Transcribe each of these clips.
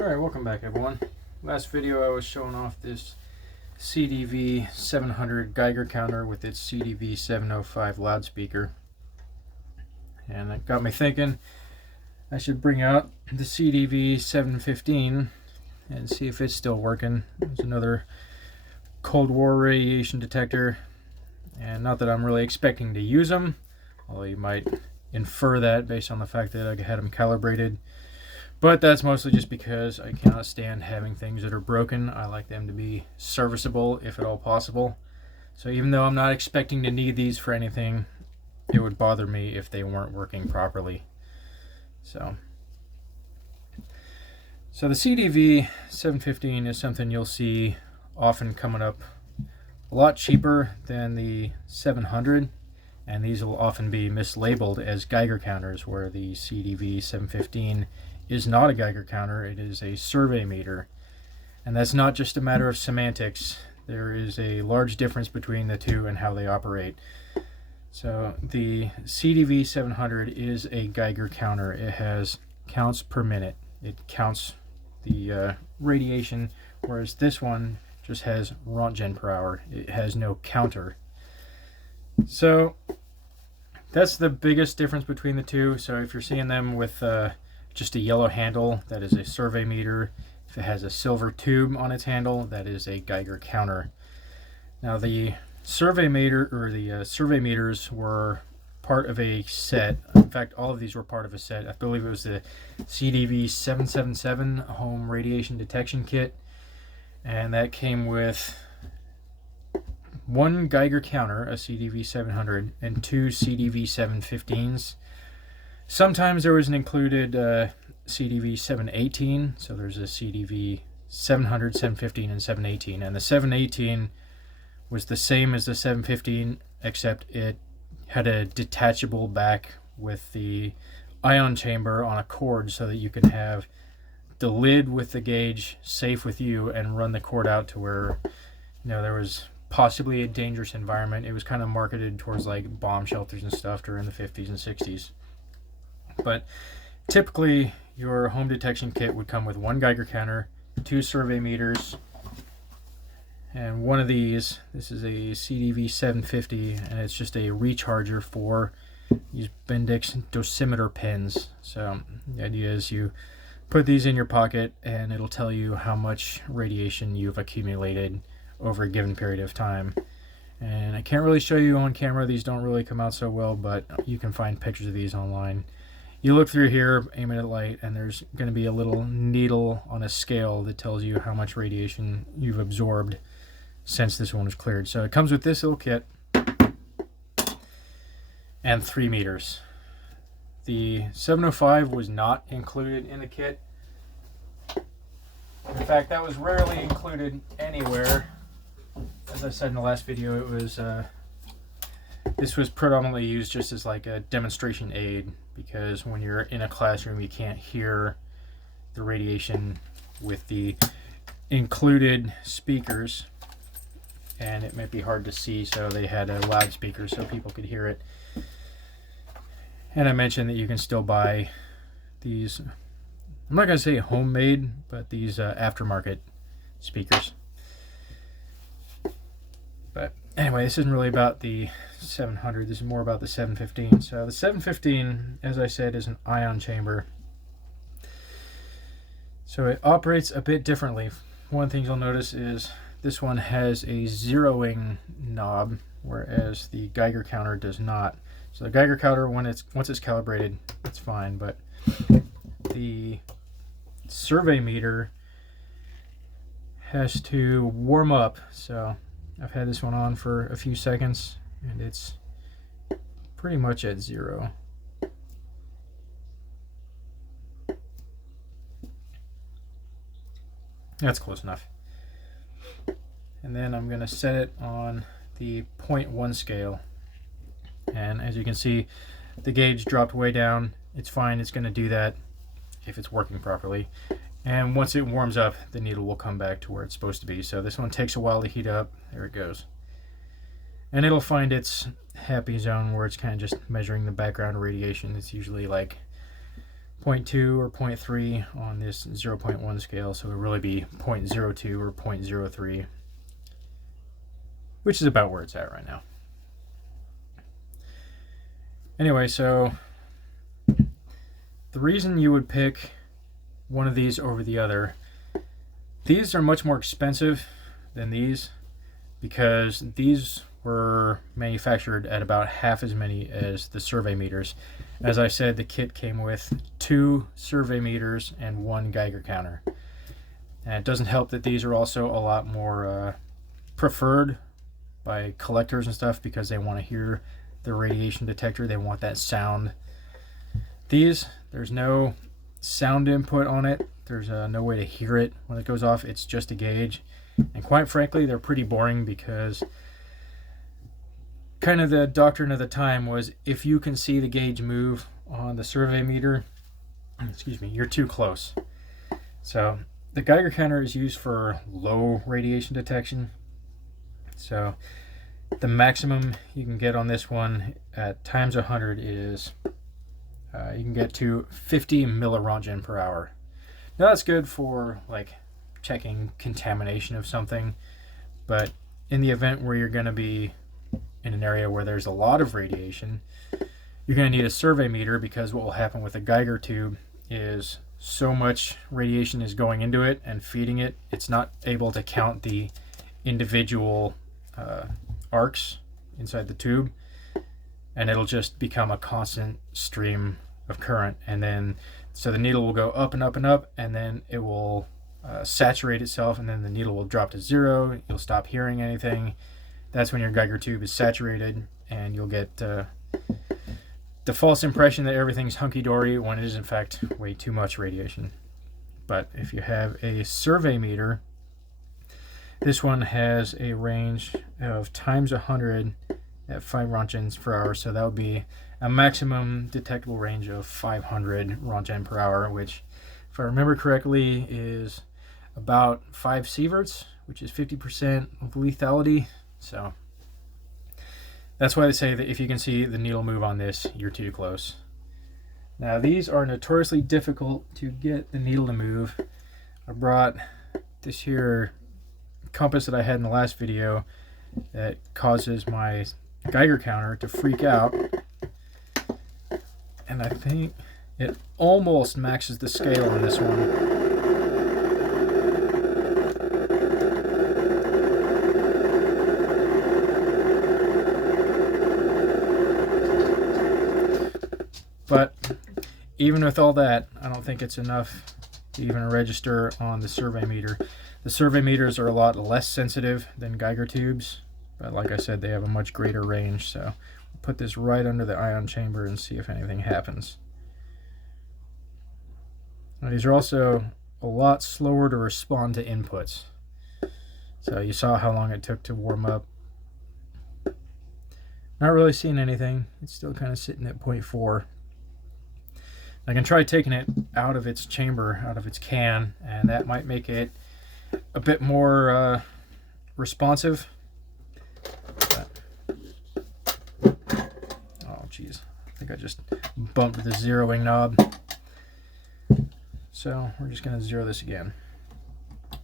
Alright, welcome back everyone. Last video I was showing off this V-700 Geiger counter with its V-715 loudspeaker. And it got me thinking I should bring out the V-715 and see if it's still working. It's another Cold War radiation detector. And not that I'm really expecting to use them, although you might infer that based on the fact that I had them calibrated. But that's mostly just because I cannot stand having things that are broken. I like them to be serviceable if at all possible. So even though I'm not expecting to need these for anything, it would bother me if they weren't working properly. So the V-715 is something you'll see often coming up a lot cheaper than the 700. And these will often be mislabeled as Geiger counters, where the V-715 is not a Geiger counter, it is a survey meter. And that's not just a matter of semantics. There is a large difference between the two and how they operate. So the V-700 is a Geiger counter. It has counts per minute. It counts the radiation, whereas this one just has Rontgen per hour. It has no counter. So that's the biggest difference between the two. So if you're seeing them with just a yellow handle, that is a survey meter. If it has a silver tube on its handle, that is a Geiger counter. Now the survey meter, or the survey meters, were part of a set. In fact, all of these were part of a set. I believe it was the V-777 home radiation detection kit, and that came with one Geiger counter, a V-700, and two V-715s. Sometimes there was an included V-718, so there's a V-700, 715, and 718. And the 718 was the same as the 715, except it had a detachable back with the ion chamber on a cord so that you could have the lid with the gauge safe with you and run the cord out to where, there was possibly a dangerous environment. It was kind of marketed towards like bomb shelters and stuff during the 50s and 60s. But typically your home detection kit would come with one Geiger counter, two survey meters, and one of these. This is a V-750, and it's just a recharger for these Bendix dosimeter pins. So the idea is you put these in your pocket and it'll tell you how much radiation you've accumulated over a given period of time. And I can't really show you on camera, these don't really come out so well, but you can find pictures of these online. You look through here, aim it at light, and there's going to be a little needle on a scale that tells you how much radiation you've absorbed since this one was cleared. So it comes with this little kit and 3 meters. The 705 was not included in the kit. In fact, that was rarely included anywhere. As I said in the last video, it was this was predominantly used just as like a demonstration aid, because when you're in a classroom you can't hear the radiation with the included speakers, and it might be hard to see, so they had a loudspeaker so people could hear it. And I mentioned that you can still buy these, I'm not going to say homemade, but these aftermarket speakers. But anyway, this isn't really about the 700, this is more about the 715. So the 715, as I said, is an ion chamber. So it operates a bit differently. One thing you'll notice is this one has a zeroing knob, whereas the Geiger counter does not. So the Geiger counter, once it's calibrated, it's fine, but the survey meter has to warm up. So I've had this one on for a few seconds and it's pretty much at 0. That's close enough. And then I'm going to set it on the 0.1 scale. And as you can see, the gauge dropped way down. It's fine, it's going to do that if it's working properly. And once it warms up, the needle will come back to where it's supposed to be. So this one takes a while to heat up. There it goes. And it'll find its happy zone where it's kind of just measuring the background radiation. It's usually like 0.2 or 0.3 on this 0.1 scale, so it would really be 0.02 or 0.03, which is about where it's at right now. Anyway, so the reason you would pick one of these over the other, these are much more expensive than these because these were manufactured at about half as many as the survey meters. As I said, the kit came with 2 survey meters and 1 Geiger counter. And it doesn't help that these are also a lot more preferred by collectors and stuff because they want to hear the radiation detector. They want that sound. These, there's no sound input on it. There's no way to hear it when it goes off. It's just a gauge. And quite frankly, they're pretty boring because kind of the doctrine of the time was if you can see the gauge move on the survey meter, excuse me, you're too close. So the Geiger counter is used for low radiation detection. So the maximum you can get on this one at times 100 is you can get to 50 milliroentgen per hour. Now that's good for like checking contamination of something, but in the event where you're going to be in an area where there's a lot of radiation, you're going to need a survey meter because what will happen with a Geiger tube is so much radiation is going into it and feeding it, it's not able to count the individual arcs inside the tube, and it'll just become a constant stream of current. And then so the needle will go up and up and up, and then it will saturate itself, and then the needle will drop to 0. You'll stop hearing anything. That's when your Geiger tube is saturated, and you'll get the false impression that everything's hunky-dory when it is in fact way too much radiation. But if you have a survey meter, this one has a range of times 100 at 5 roentgens per hour, so that would be a maximum detectable range of 500 roentgen per hour, which, if I remember correctly, is about 5 sieverts, which is 50% of lethality. So that's why they say that if you can see the needle move on this, you're too close. Now these are notoriously difficult to get the needle to move. I brought this here compass that I had in the last video that causes my Geiger counter to freak out, and I think it almost maxes the scale on this one. But even with all that, I don't think it's enough to even register on the survey meter. The survey meters are a lot less sensitive than Geiger tubes, but like I said, they have a much greater range. So we'll put this right under the ion chamber and see if anything happens. Now, these are also a lot slower to respond to inputs. So you saw how long it took to warm up. Not really seeing anything. It's still kind of sitting at 0.4. I can try taking it out of its chamber, out of its can, and that might make it a bit more responsive. But, oh geez, I think I just bumped the zeroing knob. So we're just going to zero this again. So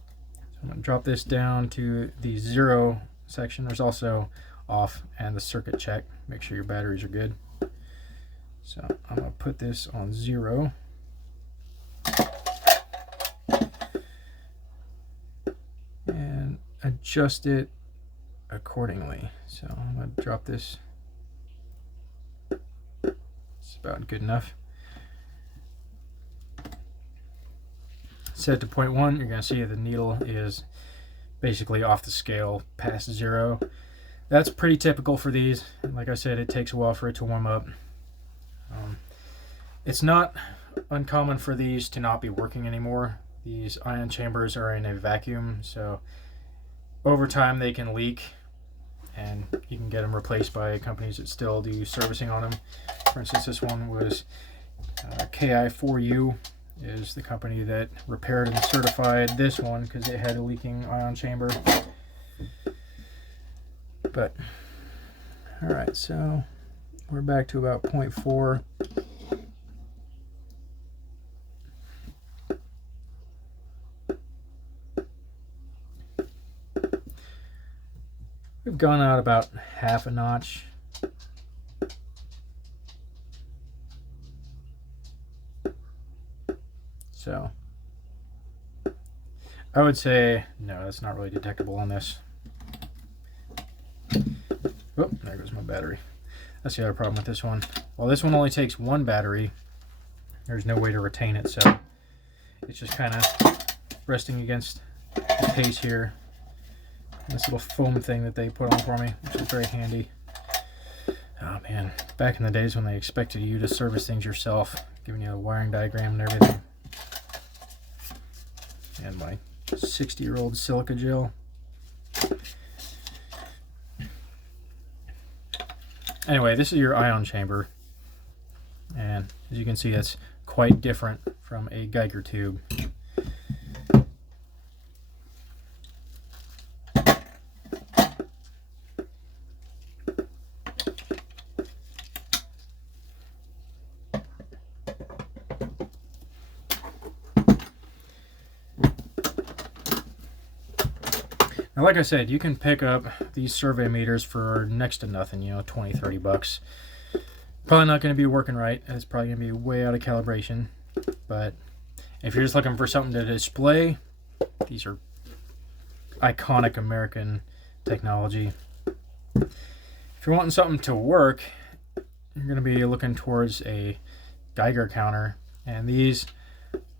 I'm going to drop this down to the 0 section. There's also off and the circuit check. Make sure your batteries are good. So I'm going to put this on 0. And adjust it accordingly. So I'm going to drop this. It's about good enough. Set to 0.1, you're going to see the needle is basically off the scale past 0. That's pretty typical for these. Like I said, it takes a while for it to warm up. It's not uncommon for these to not be working anymore. These ion chambers are in a vacuum, so over time they can leak, and you can get them replaced by companies that still do servicing on them. For instance, this one was KI4U is the company that repaired and certified this one because it had a leaking ion chamber. But alright, so we're back to about 0.4. We've gone out about half a notch. So I would say no, that's not really detectable on this. Oh, there goes my battery. That's the other problem with this one. Well, this one only takes one battery. There's no way to retain it, so it's just kind of resting against the case here. This little foam thing that they put on for me, which is very handy. Oh man, back in the days when they expected you to service things yourself, giving you a wiring diagram and everything. And my 60-year-old silica gel. Anyway, this is your ion chamber, and as you can see, it's quite different from a Geiger tube. Now, like I said, you can pick up these survey meters for next to nothing, you know, 20, 30 bucks. Probably not going to be working right. It's probably going to be way out of calibration. But if you're just looking for something to display, these are iconic American technology. If you're wanting something to work, you're going to be looking towards a Geiger counter. And these,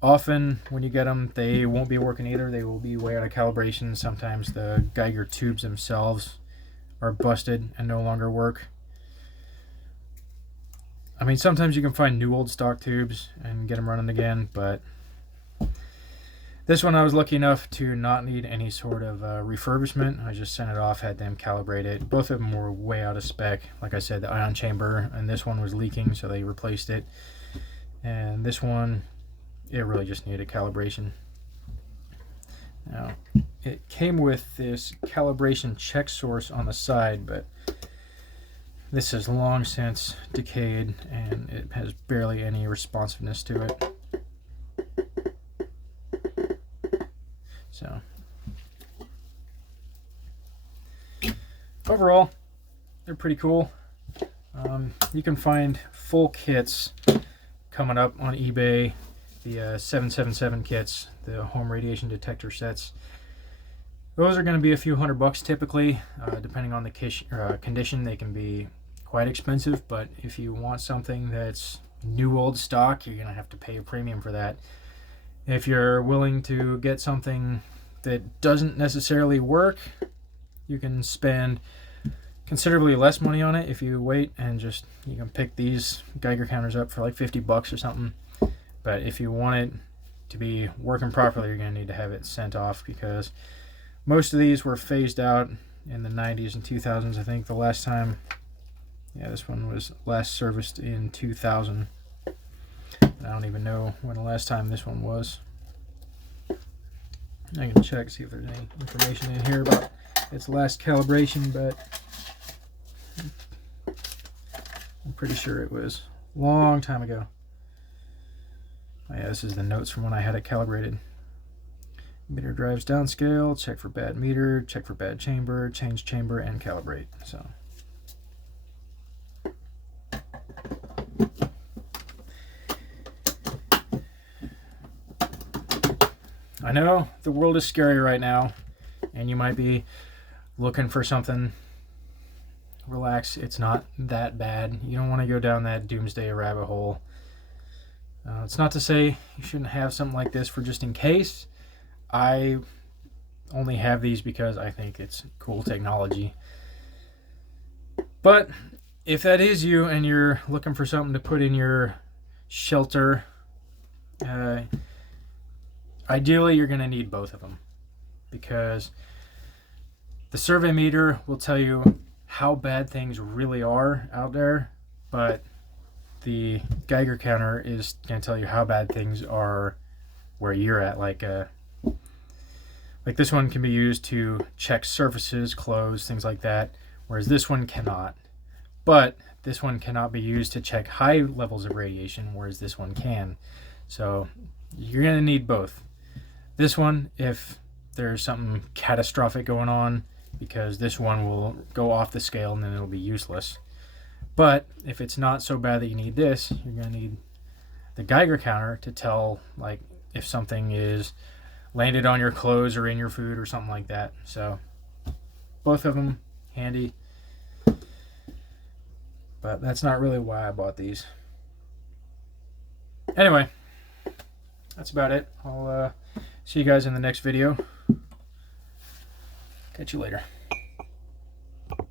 often when you get them, they won't be working either. They will be way out of calibration. Sometimes the Geiger tubes themselves are busted and no longer work. I mean, sometimes you can find new old stock tubes and get them running again, but this one I was lucky enough to not need any sort of refurbishment. I just sent it off, had them calibrate it. Both of them were way out of spec. Like I said, the ion chamber, and this one was leaking, so they replaced it. And this one, it really just needed calibration. Now, it came with this calibration check source on the side, but this has long since decayed and it has barely any responsiveness to it. So, overall, they're pretty cool. You can find full kits coming up on eBay. The 777 kits, the home radiation detector sets. Those are going to be a few $100 typically. Depending on the condition, they can be quite expensive, but if you want something that's new old stock, you're going to have to pay a premium for that. If you're willing to get something that doesn't necessarily work, you can spend considerably less money on it if you wait and you can pick these Geiger counters up for like $50 or something. But if you want it to be working properly, you're going to need to have it sent off, because most of these were phased out in the 90s and 2000s. I think the last time, yeah, this one was last serviced in 2000. I don't even know when the last time this one was. I can check, see if there's any information in here about its last calibration, but I'm pretty sure it was a long time ago. Oh yeah, this is the notes from when I had it calibrated. Meter drives downscale, check for bad meter, check for bad chamber, change chamber, and calibrate. So, I know the world is scary right now, and you might be looking for something. Relax, it's not that bad. You don't want to go down that doomsday rabbit hole. It's not to say you shouldn't have something like this for just in case. I only have these because I think it's cool technology. But if that is you and you're looking for something to put in your shelter, ideally you're going to need both of them, because the survey meter will tell you how bad things really are out there, but the Geiger counter is going to tell you how bad things are where you're at. Like this one can be used to check surfaces, clothes, things like that, whereas this one cannot. But this one cannot be used to check high levels of radiation, whereas this one can. So you're going to need both. This one, if there's something catastrophic going on, because this one will go off the scale and then it'll be useless. But if it's not so bad that you need this, you're going to need the Geiger counter to tell, like, if something is landed on your clothes or in your food or something like that. So both of them handy, but that's not really why I bought these. Anyway, that's about it. I'll see you guys in the next video. Catch you later.